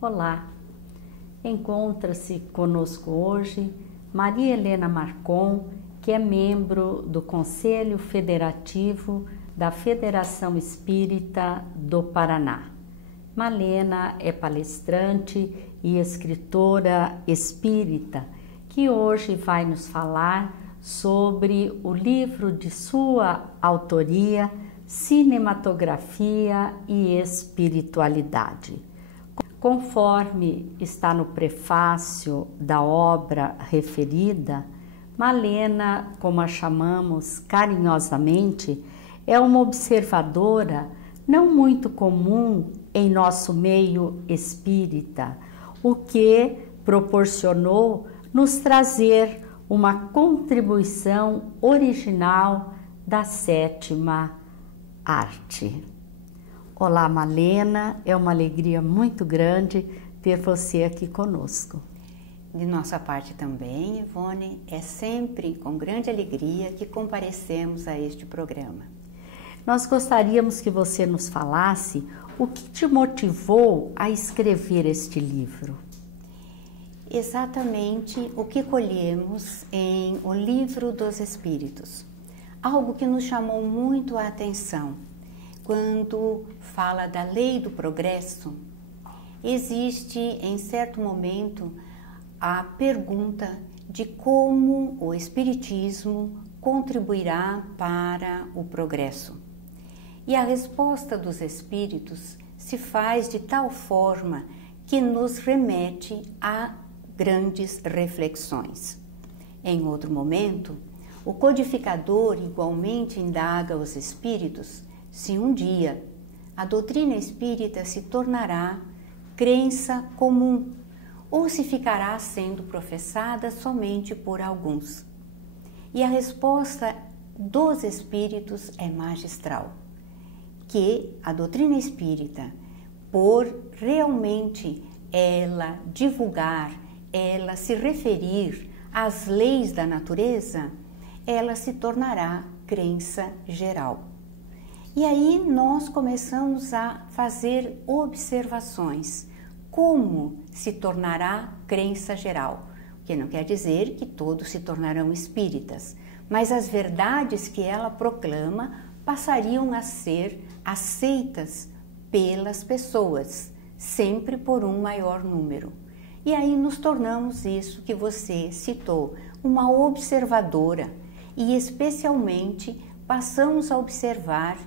Olá, encontra-se conosco hoje Maria Helena Marcon, que é membro do Conselho Federativo da Federação Espírita do Paraná. Malena é palestrante e escritora espírita, que hoje vai nos falar sobre o livro de sua autoria, Cinematografia e Espiritualidade. Conforme está no prefácio da obra referida, Malena, como a chamamos carinhosamente, é uma observadora não muito comum em nosso meio espírita, o que proporcionou nos trazer uma contribuição original da sétima arte. Olá, Malena, é uma alegria muito grande ter você aqui conosco. De nossa parte também, Ivone, é sempre com grande alegria que comparecemos a este programa. Nós gostaríamos que você nos falasse o que te motivou a escrever este livro. Exatamente o que colhemos em O Livro dos Espíritos. Algo que nos chamou muito a atenção. Quando fala da lei do progresso, existe em certo momento a pergunta de como o Espiritismo contribuirá para o progresso. E a resposta dos Espíritos se faz de tal forma que nos remete a grandes reflexões. Em outro momento, o codificador igualmente indaga os Espíritos se um dia a doutrina espírita se tornará crença comum ou se ficará sendo professada somente por alguns. E a resposta dos espíritos é magistral, que a doutrina espírita, por realmente ela divulgar, ela se referir às leis da natureza, ela se tornará crença geral. E aí nós começamos a fazer observações. Como se tornará crença geral? O que não quer dizer que todos se tornarão espíritas, mas as verdades que ela proclama passariam a ser aceitas pelas pessoas, sempre por um maior número. E aí nos tornamos isso que você citou, uma observadora, e especialmente passamos a observar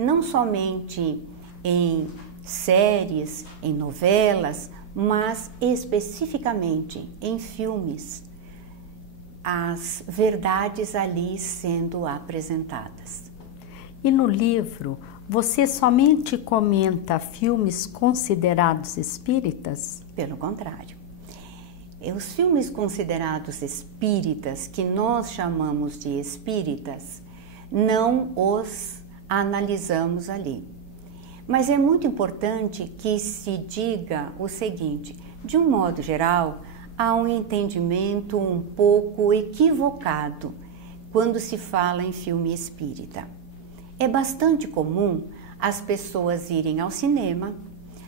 não somente em séries, em novelas, mas especificamente em filmes, as verdades ali sendo apresentadas. E no livro, você somente comenta filmes considerados espíritas? Pelo contrário. Os filmes considerados espíritas, que nós chamamos de espíritas, não os analisamos ali. Mas é muito importante que se diga o seguinte: de um modo geral, há um entendimento um pouco equivocado quando se fala em filme espírita. É bastante comum as pessoas irem ao cinema,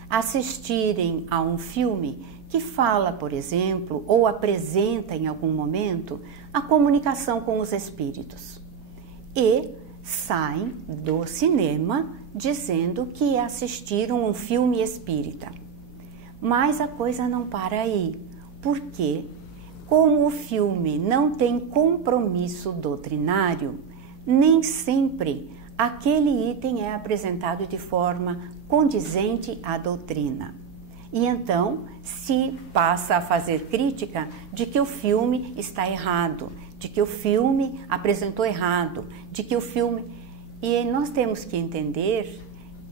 assistirem a um filme que fala, por exemplo, ou apresenta em algum momento a comunicação com os espíritos. E saem do cinema dizendo que assistiram um filme espírita. Mas a coisa não para aí, porque como o filme não tem compromisso doutrinário, nem sempre aquele item é apresentado de forma condizente à doutrina. E então se passa a fazer crítica de que o filme está errado, de que o filme apresentou errado, de que o filme... E nós temos que entender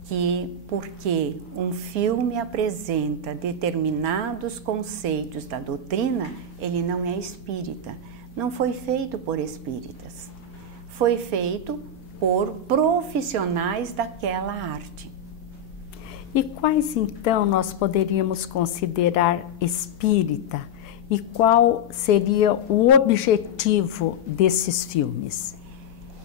que porque um filme apresenta determinados conceitos da doutrina, ele não é espírita. Não foi feito por espíritas. Foi feito por profissionais daquela arte. E quais então nós poderíamos considerar espírita? E qual seria o objetivo desses filmes?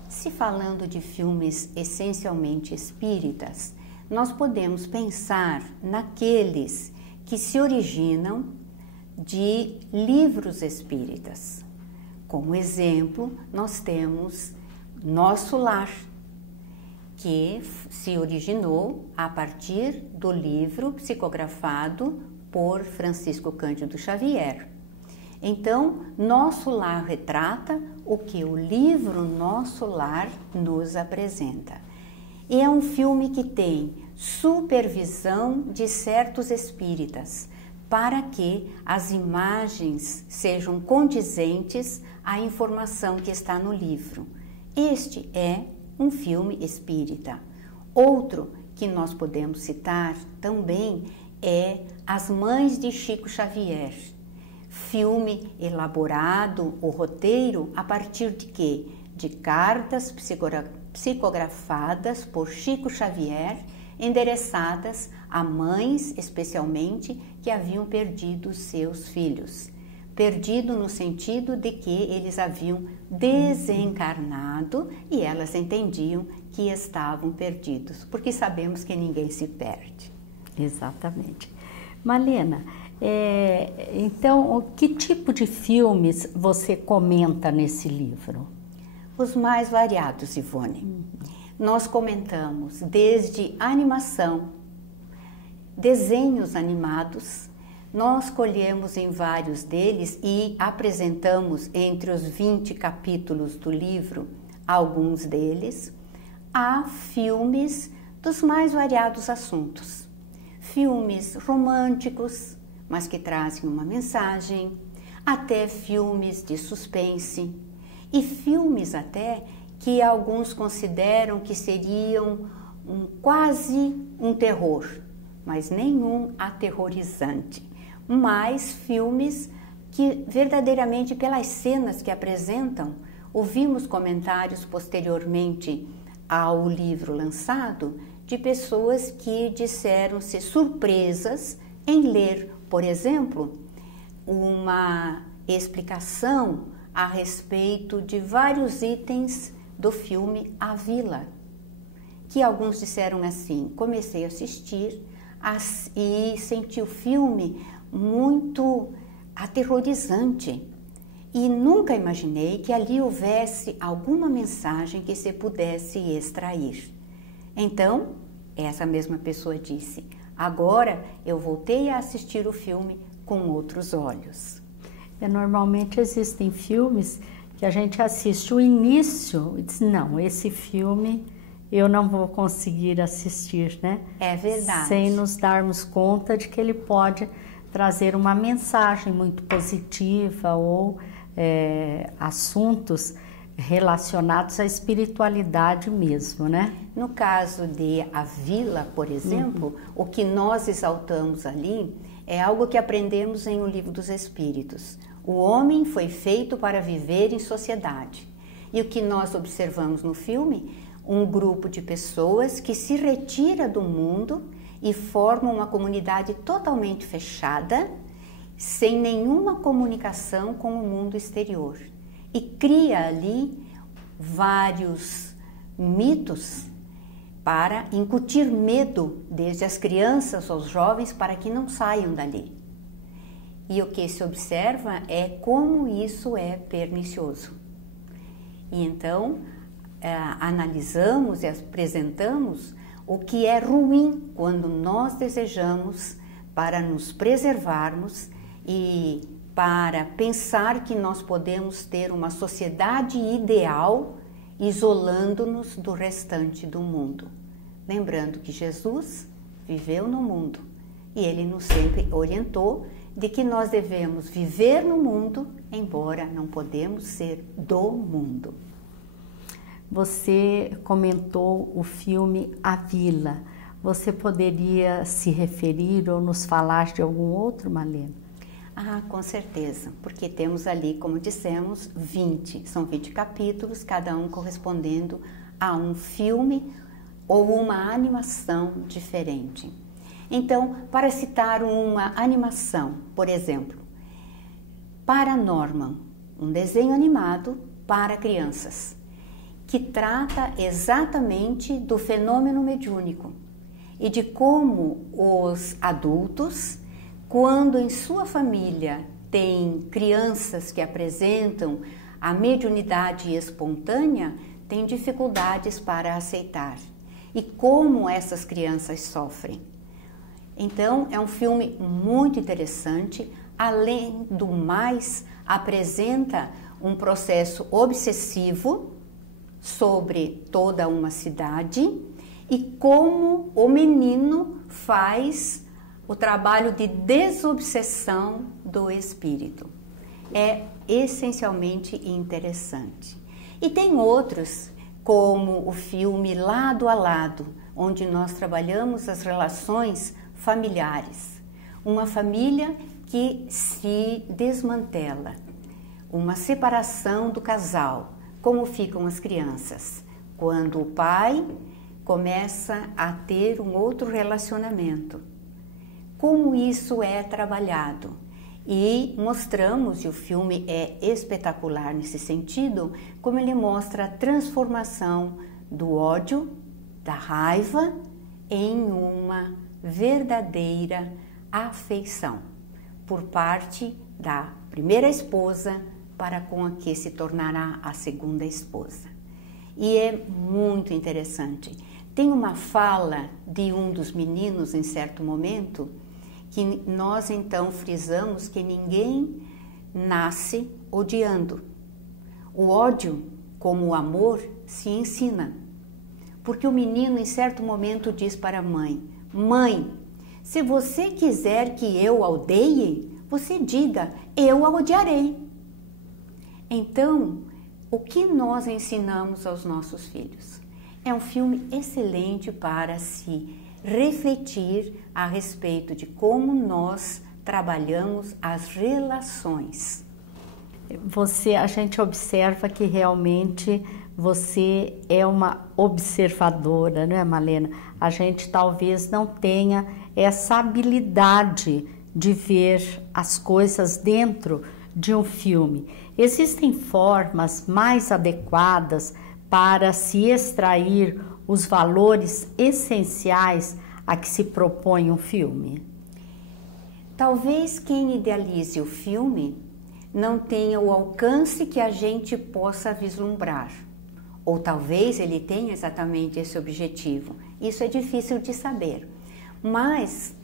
Se falando de filmes essencialmente espíritas, nós podemos pensar naqueles que se originam de livros espíritas. Como exemplo, nós temos Nosso Lar, que se originou a partir do livro psicografado por Francisco Cândido Xavier. Então, Nosso Lar retrata o que o livro Nosso Lar nos apresenta. E é um filme que tem supervisão de certos espíritas, para que as imagens sejam condizentes à informação que está no livro. Este é um filme espírita. Outro que nós podemos citar também é As Mães de Chico Xavier. Filme elaborado, o roteiro, a partir de quê? De cartas psicografadas por Chico Xavier, endereçadas a mães, especialmente, que haviam perdido seus filhos. Perdido no sentido de que eles haviam desencarnado e elas entendiam que estavam perdidos, porque sabemos que ninguém se perde. Exatamente. Malena, então, que tipo de filmes você comenta nesse livro? Os mais variados, Ivone. Nós comentamos desde animação, desenhos animados, nós colhemos em vários deles e apresentamos entre os 20 capítulos do livro alguns deles. Há filmes dos mais variados assuntos. Filmes românticos, mas que trazem uma mensagem, até filmes de suspense e filmes até que alguns consideram que seriam quase um terror, mas nenhum aterrorizante, mas filmes que verdadeiramente pelas cenas que apresentam, ouvimos comentários posteriormente ao livro lançado de pessoas que disseram-se surpresas em ler, por exemplo, uma explicação a respeito de vários itens do filme A Vila, que alguns disseram assim: comecei a assistir e senti o filme muito aterrorizante e nunca imaginei que ali houvesse alguma mensagem que se pudesse extrair. Então, essa mesma pessoa disse: agora eu voltei a assistir o filme com outros olhos. Normalmente existem filmes que a gente assiste o início e diz, não, esse filme eu não vou conseguir assistir, né? É verdade. Sem nos darmos conta de que ele pode trazer uma mensagem muito positiva ou assuntos relacionados à espiritualidade mesmo, né? No caso de A Vila, por exemplo, o que nós exaltamos ali é algo que aprendemos em O Livro dos Espíritos. O homem foi feito para viver em sociedade. E o que nós observamos no filme? Um grupo de pessoas que se retira do mundo e forma uma comunidade totalmente fechada, sem nenhuma comunicação com o mundo exterior. E cria ali vários mitos para incutir medo desde as crianças aos jovens para que não saiam dali. E o que se observa é como isso é pernicioso. E então analisamos e apresentamos o que é ruim quando nós desejamos para nos preservarmos e para pensar que nós podemos ter uma sociedade ideal isolando-nos do restante do mundo. Lembrando que Jesus viveu no mundo e ele nos sempre orientou de que nós devemos viver no mundo, embora não podemos ser do mundo. Você comentou o filme A Vila. Você poderia se referir ou nos falar de algum outro, Malena? Ah, com certeza, porque temos ali, como dissemos, 20. São 20 capítulos, cada um correspondendo a um filme ou uma animação diferente. Então, para citar uma animação, por exemplo, Paranorman, um desenho animado para crianças, que trata exatamente do fenômeno mediúnico e de como os adultos quando em sua família tem crianças que apresentam a mediunidade espontânea, tem dificuldades para aceitar. E como essas crianças sofrem. Então, é um filme muito interessante. Além do mais, apresenta um processo obsessivo sobre toda uma cidade e como o menino faz o trabalho de desobsessão do espírito. É essencialmente interessante. E tem outros, como o filme Lado a Lado, onde nós trabalhamos as relações familiares. Uma família que se desmantela, uma separação do casal, como ficam as crianças, quando o pai começa a ter um outro relacionamento. Como isso é trabalhado. E mostramos, e o filme é espetacular nesse sentido, como ele mostra a transformação do ódio, da raiva, em uma verdadeira afeição por parte da primeira esposa para com a que se tornará a segunda esposa. E é muito interessante. Tem uma fala de um dos meninos em certo momento que nós então frisamos que ninguém nasce odiando. O ódio, como o amor, se ensina. Porque o menino em certo momento diz para a mãe: mãe, se você quiser que eu a odeie, você diga, eu a odiarei. Então, o que nós ensinamos aos nossos filhos? É um filme excelente para se refletir a respeito de como nós trabalhamos as relações. A gente observa que realmente você é uma observadora, não é, Malena? A gente talvez não tenha essa habilidade de ver as coisas dentro de um filme. Existem formas mais adequadas para se extrair os valores essenciais a que se propõe um filme? Talvez quem idealize o filme não tenha o alcance que a gente possa vislumbrar. Ou talvez ele tenha exatamente esse objetivo. Isso é difícil de saber. Mas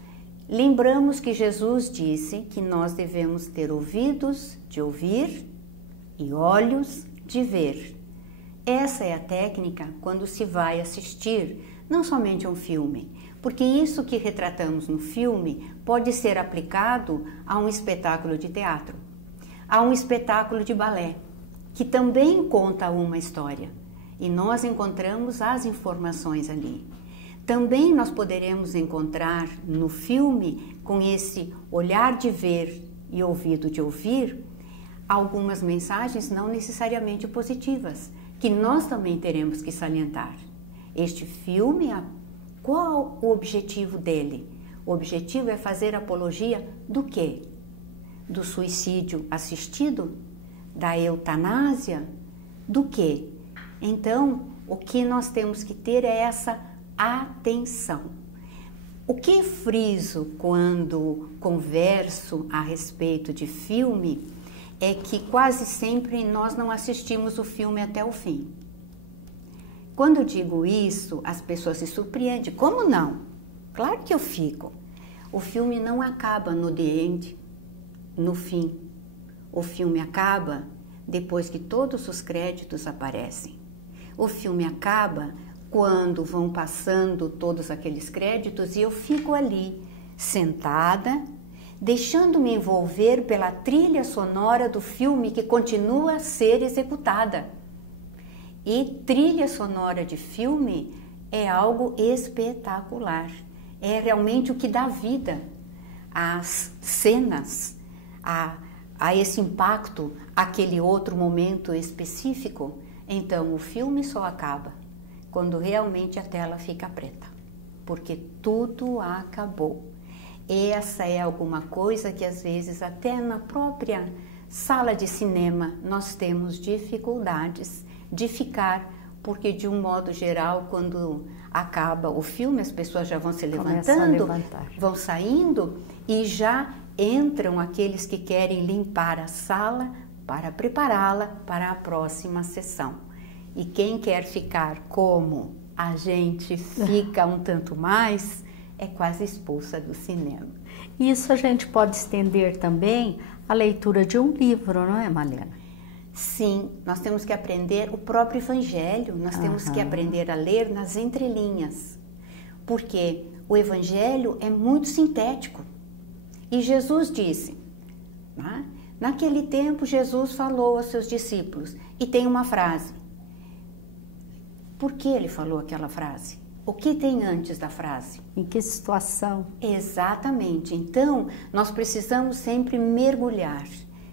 lembramos que Jesus disse que nós devemos ter ouvidos de ouvir e olhos de ver. Essa é a técnica quando se vai assistir não somente um filme, porque isso que retratamos no filme pode ser aplicado a um espetáculo de teatro, a um espetáculo de balé, que também conta uma história, e nós encontramos as informações ali. Também nós poderemos encontrar no filme, com esse olhar de ver e ouvido de ouvir, algumas mensagens não necessariamente positivas, que nós também teremos que salientar. Este filme, qual o objetivo dele? O objetivo é fazer apologia do quê? Do suicídio assistido? Da eutanásia? Do quê? Então, o que nós temos que ter é essa atenção. O que friso quando converso a respeito de filme é que quase sempre nós não assistimos o filme até o fim. Quando eu digo isso, as pessoas se surpreendem. Como não? Claro que eu fico. O filme não acaba no the end, no fim. O filme acaba depois que todos os créditos aparecem. O filme acaba quando vão passando todos aqueles créditos e eu fico ali, sentada, deixando-me envolver pela trilha sonora do filme que continua a ser executada. E trilha sonora de filme é algo espetacular. É realmente o que dá vida às cenas, a esse impacto, aquele outro momento específico. Então, o filme só acaba quando realmente a tela fica preta, porque tudo acabou. Essa é alguma coisa que às vezes até na própria sala de cinema nós temos dificuldades de ficar, porque de um modo geral, quando acaba o filme, as pessoas já vão se levantando, vão saindo e já entram aqueles que querem limpar a sala para prepará-la para a próxima sessão. E quem quer ficar como a gente fica um tanto mais, é quase expulsa do cinema. Isso a gente pode estender também à leitura de um livro, não é, Malena? Sim, nós temos que aprender o próprio Evangelho, nós temos que aprender a ler nas entrelinhas, porque o Evangelho é muito sintético. E Jesus disse, né? Naquele tempo Jesus falou aos seus discípulos, e tem uma frase. Por que ele falou aquela frase? O que tem antes da frase? Em que situação? Exatamente. Então, nós precisamos sempre mergulhar.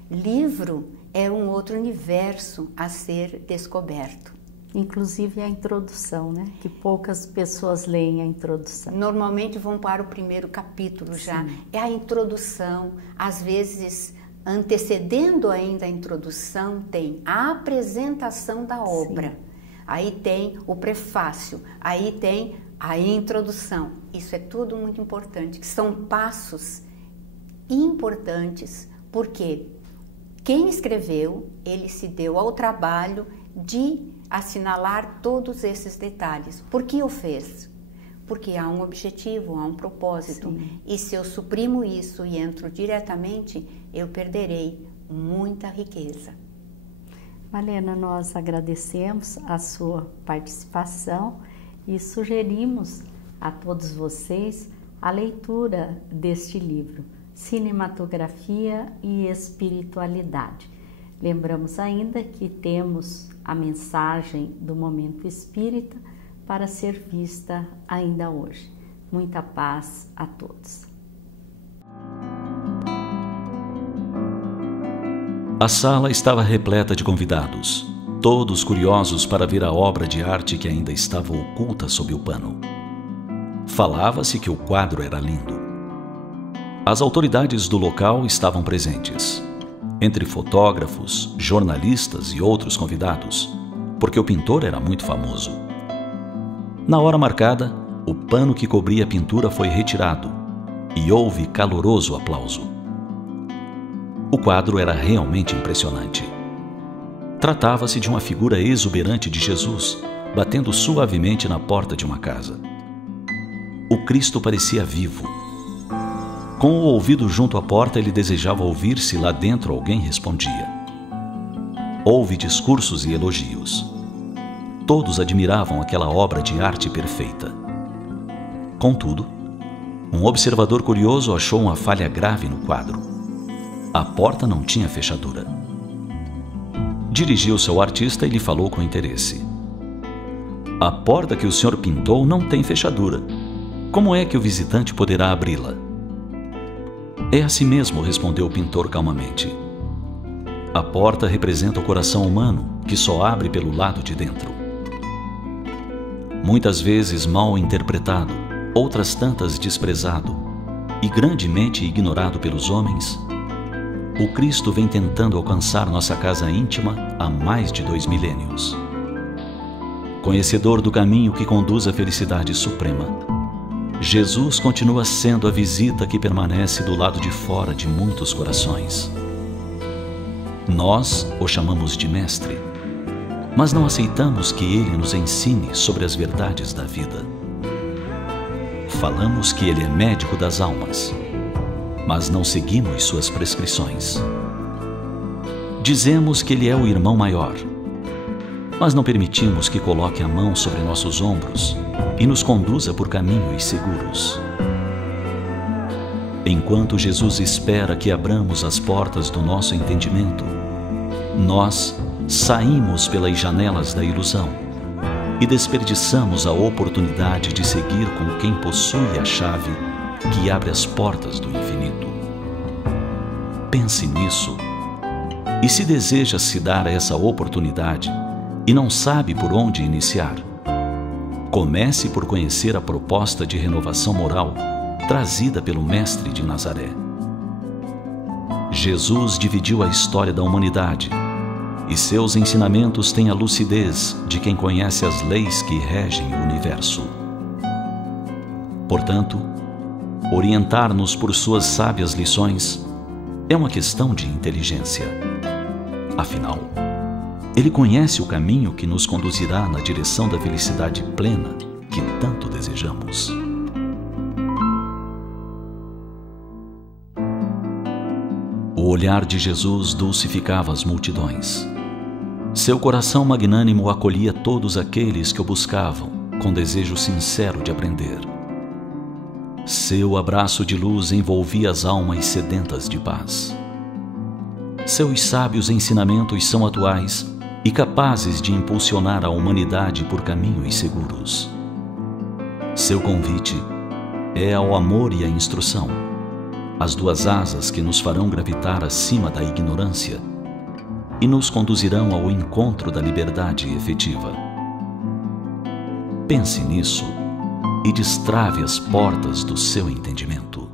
Livro é um outro universo a ser descoberto. Inclusive a introdução, né? Que poucas pessoas leem a introdução. Normalmente vão para o primeiro capítulo já. Sim. É a introdução. Às vezes, antecedendo ainda a introdução, tem a apresentação da obra. Sim. Aí tem o prefácio, aí tem a introdução. Isso é tudo muito importante, que são passos importantes, porque quem escreveu, ele se deu ao trabalho de assinalar todos esses detalhes. Por que o fez? Porque há um objetivo, há um propósito. Sim. E se eu suprimo isso e entro diretamente, eu perderei muita riqueza. Malena, nós agradecemos a sua participação e sugerimos a todos vocês a leitura deste livro, Cinematografia e Espiritualidade. Lembramos ainda que temos a mensagem do Momento Espírita para ser vista ainda hoje. Muita paz a todos. A sala estava repleta de convidados, todos curiosos para ver a obra de arte que ainda estava oculta sob o pano. Falava-se que o quadro era lindo. As autoridades do local estavam presentes, entre fotógrafos, jornalistas e outros convidados, porque o pintor era muito famoso. Na hora marcada, o pano que cobria a pintura foi retirado e houve caloroso aplauso. O quadro era realmente impressionante. Tratava-se de uma figura exuberante de Jesus, batendo suavemente na porta de uma casa. O Cristo parecia vivo. Com o ouvido junto à porta, ele desejava ouvir se lá dentro alguém respondia. Houve discursos e elogios. Todos admiravam aquela obra de arte perfeita. Contudo, um observador curioso achou uma falha grave no quadro. A porta não tinha fechadura. Dirigiu-se ao artista e lhe falou com interesse. A porta que o senhor pintou não tem fechadura. Como é que o visitante poderá abri-la? É assim mesmo, respondeu o pintor calmamente. A porta representa o coração humano, que só abre pelo lado de dentro. Muitas vezes mal interpretado, outras tantas desprezado e grandemente ignorado pelos homens, o Cristo vem tentando alcançar nossa casa íntima há mais de 2 milênios. Conhecedor do caminho que conduz à felicidade suprema, Jesus continua sendo a visita que permanece do lado de fora de muitos corações. Nós o chamamos de Mestre, mas não aceitamos que Ele nos ensine sobre as verdades da vida. Falamos que Ele é médico das almas, mas não seguimos suas prescrições. Dizemos que Ele é o irmão maior, mas não permitimos que coloque a mão sobre nossos ombros e nos conduza por caminhos seguros. Enquanto Jesus espera que abramos as portas do nosso entendimento, nós saímos pelas janelas da ilusão e desperdiçamos a oportunidade de seguir com quem possui a chave que abre as portas do infinito. Pense nisso. E se deseja se dar essa oportunidade e não sabe por onde iniciar, comece por conhecer a proposta de renovação moral trazida pelo Mestre de Nazaré. Jesus dividiu a história da humanidade e seus ensinamentos têm a lucidez de quem conhece as leis que regem o universo. Portanto, orientar-nos por suas sábias lições, é uma questão de inteligência. Afinal, Ele conhece o caminho que nos conduzirá na direção da felicidade plena que tanto desejamos. O olhar de Jesus dulcificava as multidões. Seu coração magnânimo acolhia todos aqueles que o buscavam com desejo sincero de aprender. Seu abraço de luz envolvia as almas sedentas de paz. Seus sábios ensinamentos são atuais e capazes de impulsionar a humanidade por caminhos seguros. Seu convite é ao amor e à instrução, as duas asas que nos farão gravitar acima da ignorância e nos conduzirão ao encontro da liberdade efetiva. Pense nisso e destrave as portas do seu entendimento.